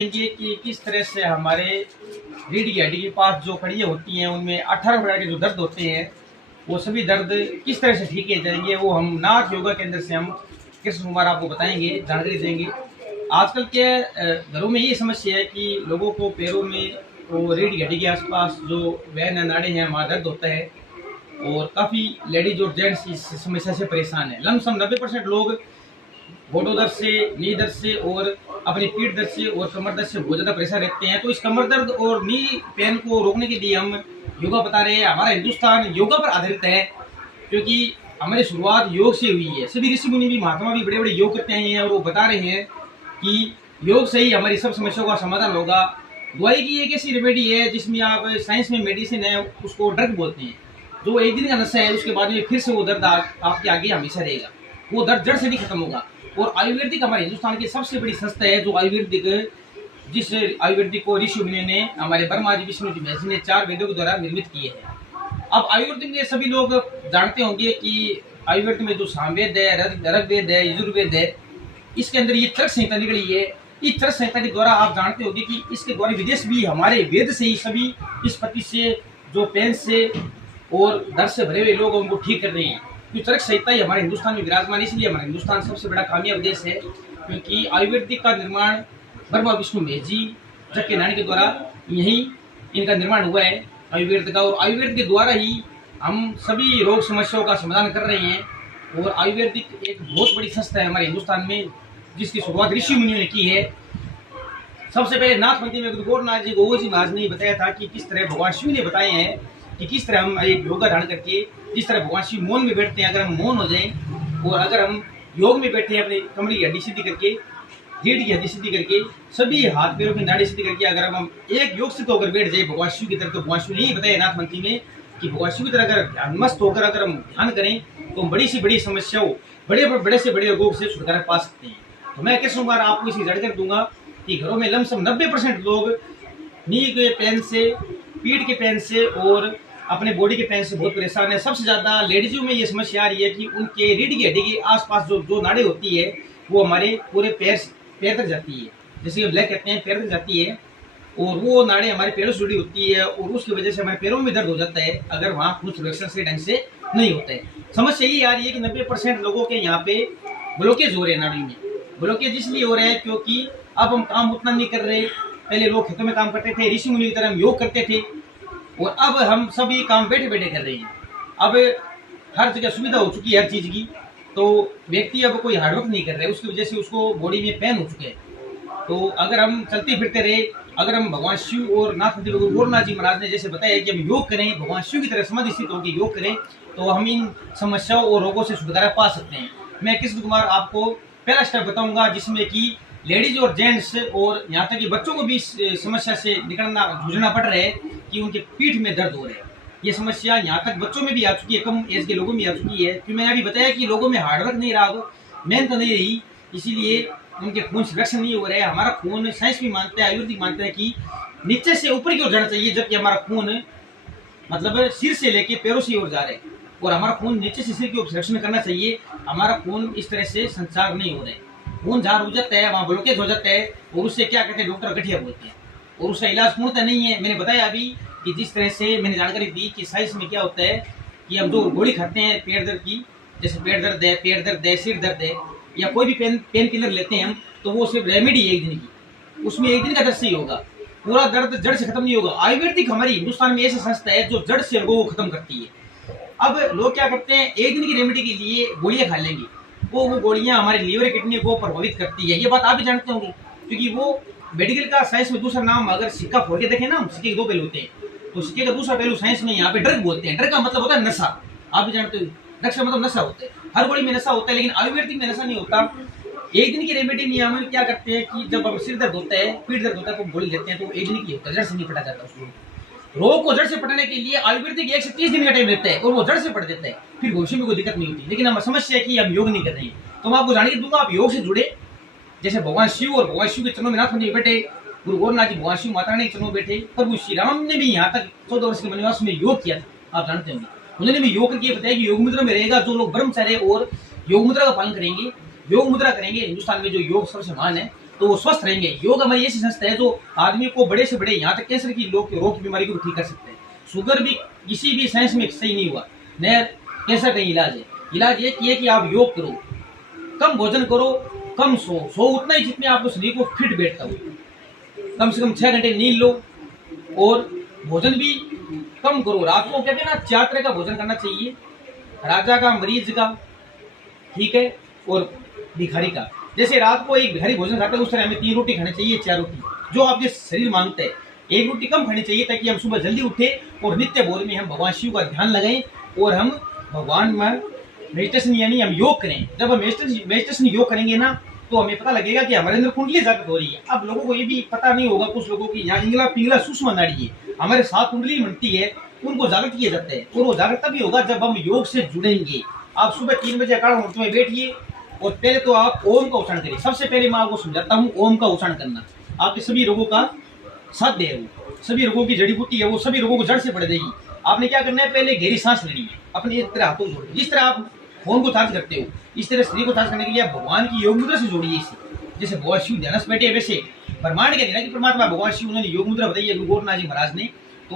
ये कि किस तरह से हमारे रीढ़ की हड्डी के पास जो कड़ियाँ होती हैं उनमें 18 प्रकार के जो दर्द होते हैं वो सभी दर्द किस तरह से ठीक किए जाएंगे वो हम नाथ योगा केंद्र से हम कृष्ण कुमार आपको बताएंगे, जानकारी देंगे। आजकल के घरों में ये समस्या है कि लोगों को पैरों में और रीढ़ की हड्डी के आसपास जो वैन नाड़े हैं वहाँ दर्द होता है और काफ़ी लेडीज और जेंट्स इस समस्या से परेशान है। लमसम 90% लोग घोटों दर्द से, नी दर्द से और अपनी पीठ दर्द से और कमर दर्द से बहुत ज़्यादा परेशान रहते हैं। तो इस कमर दर्द और नी पेन को रोकने के लिए हम योगा बता रहे हैं। हमारा हिंदुस्तान योगा पर आधारित है क्योंकि हमारी शुरुआत योग से हुई है। सभी ऋषि मुनि भी, महात्मा भी बड़े बड़े योग करते हैं और वो बता रहे हैं कि योग से ही हमारी सब समस्याओं का समाधान होगा। दवाई की एक ऐसी रेमेडी है जिसमें आप साइंस में मेडिसिन है उसको ड्रग बोलते हैं। जो एक दिन का नशा है उसके बाद में फिर से वो दर्द आपके आगे हमेशा रहेगा, वो दर्द जड़ से नहीं खत्म होगा। और आयुर्वेदिक हमारे हिंदुस्तान की सबसे बड़ी संस्था है जो आयुर्वेदिक, जिस आयुर्वेदिक को ऋषि मुनि ने, हमारे ब्रह्मा जी, विष्णु जी, महेश ने 4 वेदों के द्वारा निर्मित किए हैं। अब आयुर्वेद में सभी लोग जानते होंगे कि आयुर्वेद में जो सामवेद है, ऋग्वेद है, यजुर्वेद है, इसके अंदर ये चरक संहिता निकली है। इस चरक संहिता के द्वारा आप जानते होंगे कि इसके द्वारा विदेश भी हमारे वेद से ही सभी इस पति से, जो पेन से और दर्द से भरे हुए लोग उनको ठीक कर रहे हैं। तो चरक संहिता ही हमारे हिंदुस्तान में विराजमान, इसलिए हमारा हिंदुस्तान सबसे बड़ा कामयाब देश है क्योंकि आयुर्वेदिक का निर्माण ब्रह्मा विष्णु महेश जी जग के नारायण के द्वारा यही इनका निर्माण हुआ है आयुर्वेद का। और आयुर्वेद के द्वारा ही हम सभी रोग समस्याओं का समाधान कर रहे हैं। और आयुर्वेदिक एक बहुत बड़ी संस्था है हमारे हिंदुस्तान में जिसकी शुरुआत ऋषि मुनियों ने की है। सबसे पहले नाथ पंथी में गोरखनाथ जी गोगो जी महाराज ने बताया था कि किस तरह भगवान शिव ने बताए हैं कि किस तरह हम एक योगा धारण करके, जिस तरह भगवान शिव मौन में बैठते हैं, अगर हम मौन हो जाएं और अगर हम योग में बैठे हैं अपने कमर की हड्डी सीधी करके, रीढ़ की हड्डी सीधी करके, सभी हाथ पैरों की नाड़ी सीधी करके अगर हम एक योग से तो अगर बैठ जाए भगवान शिव की तरफ, तो भगवान शिव ने यही बताया नाथ मंत्री में कि भगवान शिव की तरह अगर ध्यानमस्त होकर अगर हम ध्यान करें तो हम बड़ी से बड़ी समस्याओं, बड़े से बड़े रोगों से छुटकारा पा सकते हैं। तो मैं कृष्ण कुमार आपको इसी जानकारी दूंगा कि घरों में लमसम 90% लोग नी के पेन से, पीठ के पेन से और अपने बॉडी के पेन से बहुत परेशान है। सबसे ज्यादा लेडीजों में ये समस्या आ रही है कि उनके रीढ़ की हड्डी के आसपास जो नाड़ी होती है वो हमारे पूरे पैर तक जाती है, जैसे हम लेग कहते हैं, पैर तक जाती है और वो नाड़ी हमारे पैरों से जुड़ी होती है और उसकी वजह से हमारे पैरों में दर्द हो जाता है अगर वहाँ खून सर्कुलेशन से ढंग से नहीं होता है। समस्या यही आ रही है कि 90% लोगों के यहाँ पे ब्लॉकेज हो रहे हैं नाड़ी में। ब्लॉकेज इसलिए हो रहे हैं क्योंकि अब हम काम उतना नहीं कर रहे। पहले लोग खेतों में काम करते थे, ऋषि मुनि की तरह हम योग करते थे और अब हम सभी काम बैठे बैठे कर रहे हैं। अब हर जगह सुविधा हो चुकी है हर चीज़ की, तो व्यक्ति अब कोई हार्डवर्क नहीं कर रहे, उसकी वजह से उसको बॉडी में पेन हो चुके हैं। तो अगर हम चलते फिरते रहे, अगर हम भगवान शिव और नाथ गोरखनाथ जी महाराज ने जैसे बताया कि हम योग करें, भगवान शिव की तरह समाधि स्थित होकर योग करें, तो हम इन समस्याओं और रोगों से छुटकारा पा सकते हैं। मैं कृष्ण कुमार आपको पहला स्टेप बताऊंगा जिसमें कि लेडीज और जेंट्स और यहाँ तक कि बच्चों को भी इस समस्या से निकलना, जूझना पड़ रहा है कि उनके पीठ में दर्द हो रहा है। ये समस्या यहाँ तक बच्चों में भी आ चुकी है, कम एज के लोगों में आ चुकी है। क्योंकि मैंने अभी बताया कि लोगों में हार्डवर्क नहीं रहा, मेहनत नहीं रही, इसीलिए उनके खून संरक्षण नहीं हो रहा है। हमारा खून, साइंस भी मानता है, आयुर्वेदिक मानता है कि नीचे से ऊपर की ओर जाना चाहिए, जबकि हमारा खून मतलब सिर से लेके पैरों से ओर जा रहा है और हमारा खून नीचे से सिर की ओर संरक्षण करना चाहिए। हमारा खून इस तरह से संचार नहीं हो रहा है, खून जहाँ रुक जाता है वहाँ ब्लॉकेज हो जाता है और उससे क्या कहते हैं डॉक्टर गठिया बोलते हैं और उसका इलाज पूर्णतः नहीं है। मैंने बताया अभी कि जिस तरह से मैंने जानकारी दी कि साइंस में क्या होता है कि हम जो गोली खाते हैं पेट दर्द की, जैसे पेट दर्द है, सिर दर्द है या कोई भी पेन किलर लेते हैं हम, तो वो सिर्फ रेमेडी है एक दिन की, उसमें एक दिन का दर्द से ही होगा, पूरा दर्द जड़ से खत्म नहीं होगा। आयुर्वेदिक हमारी हिंदुस्तान में ऐसी संस्था है जो जड़ से रोगों को खत्म करती है। अब लोग क्या करते हैं, एक दिन की रेमेडी के लिए गोलियां खा लेंगे, वो गोलियां हमारे लीवर किडनी को प्रभावित करती है। ये बात आप भी जानते होंगे क्योंकि वो मेडिकल का साइंस में दूसरा नाम, अगर सिक्का फोड़ के देखें ना, हम सिक्के के 2 पहलू होते हैं, तो सिक्के का दूसरा पहलू साइंस में यहाँ पे ड्रग बोलते हैं। ड्रग का मतलब होता है नशा, आप भी जानते हो, ड्रग का मतलब नशा होता है। हर गोली में नशा होता है लेकिन आयुर्वेदिक में नशा नहीं होता। एक दिन की रेमेडी में हम क्या करते हैं कि जब हम सिर दर्द होता है, पीठ दर्द होता है, तो गोली लेते हैं, तो एक दिन की होता है, जड़ से नहीं पटा जाता उसको। रोग को जड़ से पटाने के लिए आयुर्वेदिक 1 से 30 दिन का टाइम लेता है और वो जड़ से पट देता है, फिर भविष्य में कोई दिक्कत नहीं होती। लेकिन हम समस्या है कि हम योग नहीं कर रहे हैं, तो मैं आपको जानकारी दूंगा, आप योग से जुड़े। जैसे भगवान शिव और भगवान शिव के चरणों में नाथ मंदिर बैठे, गुरु गोरखनाथ जी भगवान शिव माता रानी के चरणों में बैठे, प्रभु श्री राम ने भी यहाँ तक 14 वर्ष के वनवास में योग किया था, आप जानते होंगे। उन्होंने भी योग करके बताया कि योग मुद्रा में रहेगा, जो लोग ब्रह्मचर्य और योग मुद्रा का पालन करेंगे, योग मुद्रा करेंगे। हिंदुस्तान में जो योग सबसे महान है, तो वो स्वस्थ रहेंगे। योग हमारी ऐसी संस्था है जो आदमी को बड़े से बड़े, यहाँ तक कैंसर की रोग की बीमारी को भी ठीक कर सकते हैं। शुगर भी किसी भी साइंस में सही नहीं हुआ, न कैंसर का इलाज है। इलाज ये है कि आप योग करो, कम भोजन करो, कम सो उतना ही जितने आपको शरीर को फिट बैठता हो। कम से कम 6 घंटे नींद लो, और भोजन भी कम करो। रात को कहते हैं ना 4 तरह का भोजन करना चाहिए, राजा का, मरीज का, ठीक है, और भिखारी का। जैसे रात को एक भिखारी भोजन खाता है उस तरह हमें 3 रोटी खानी चाहिए, 4 रोटी, जो आपके शरीर मांगता है। 1 रोटी कम खानी चाहिए ताकि हम सुबह जल्दी उठे और नित्य भोज में हम भगवान शिव का ध्यान लगाएं और हम भगवान में मेडिटेशन यानी हम योग करें। जब हम मेडिटेशन योग करेंगे ना, तो हमें पता लगेगा कि हमारे अंदर कुंडली जागृत हो रही है। अब लोगों को ये भी पता नहीं होगा, कुछ लोगों की यहाँ इंगला पिंगला सूक्ष्म नाड़ी है, हमारे 7 कुंडली बनती है, उनको जागृत किया जाता है। और वो जागृत तभी होगा जब हम योग से जुड़ेंगे। आप सुबह 3 बजे अकाल मुहूर्त में बैठिए और पहले तो आप ओम का उच्चारण करिए। सबसे पहले मैं आपको समझाता हूँ ओम का उच्चारण करना आपके सभी रोगों का साध्य है। वो सभी रोगों की जड़ी बूटी है, वो सभी रोगों को जड़ से पड़ देगी। आपने क्या करना है, पहले गहरी सांस लेनी है, अपने एक तरह हाथों जोड़, जिस तरह आप फोन को चार्ज करते हो इस तरह शरीर को चार्ज करने के लिए आप भगवान की योग मुद्रा से जोड़िए इसे। जैसे भगवान शिव ध्यान से बैठे, वैसे ब्रह्मांड के कि परमात्मा भगवान शिव उन्होंने योग मुद्रा बताई है गुरु गोरखनाथ जी महाराज ने।